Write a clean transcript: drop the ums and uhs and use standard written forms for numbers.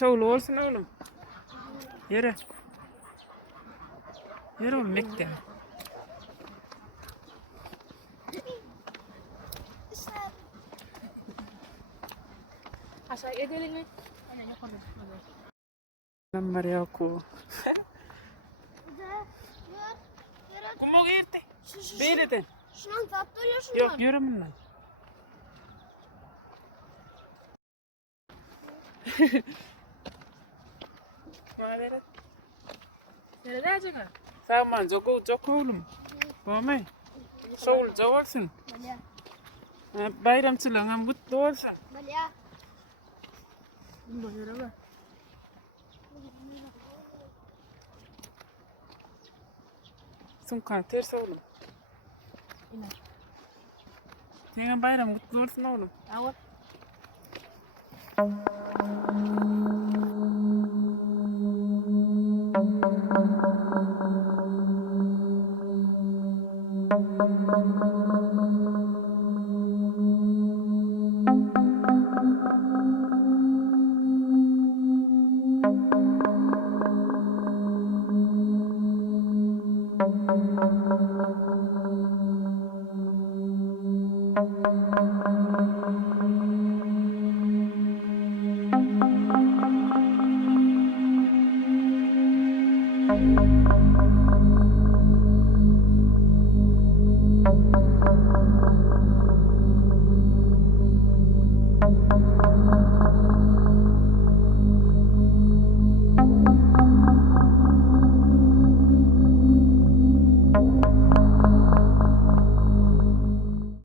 Şöyle olsun oğlum. Yere. Yere oğlum bekle. Aşağıya gelin mi? Lambar yaku. Kumu girdi. Beyleden. Şundan tatlıyor şundan. Yok yürümün lan. Nerede acaba? Tamam çok oğlum. Bamay. Soğul cavaksın. Bayram çılığına mutlu olsun. Balya. Buyur bak. Sunkan ters oğlum. Senin bayram mutlu olsun oğlum. Awak.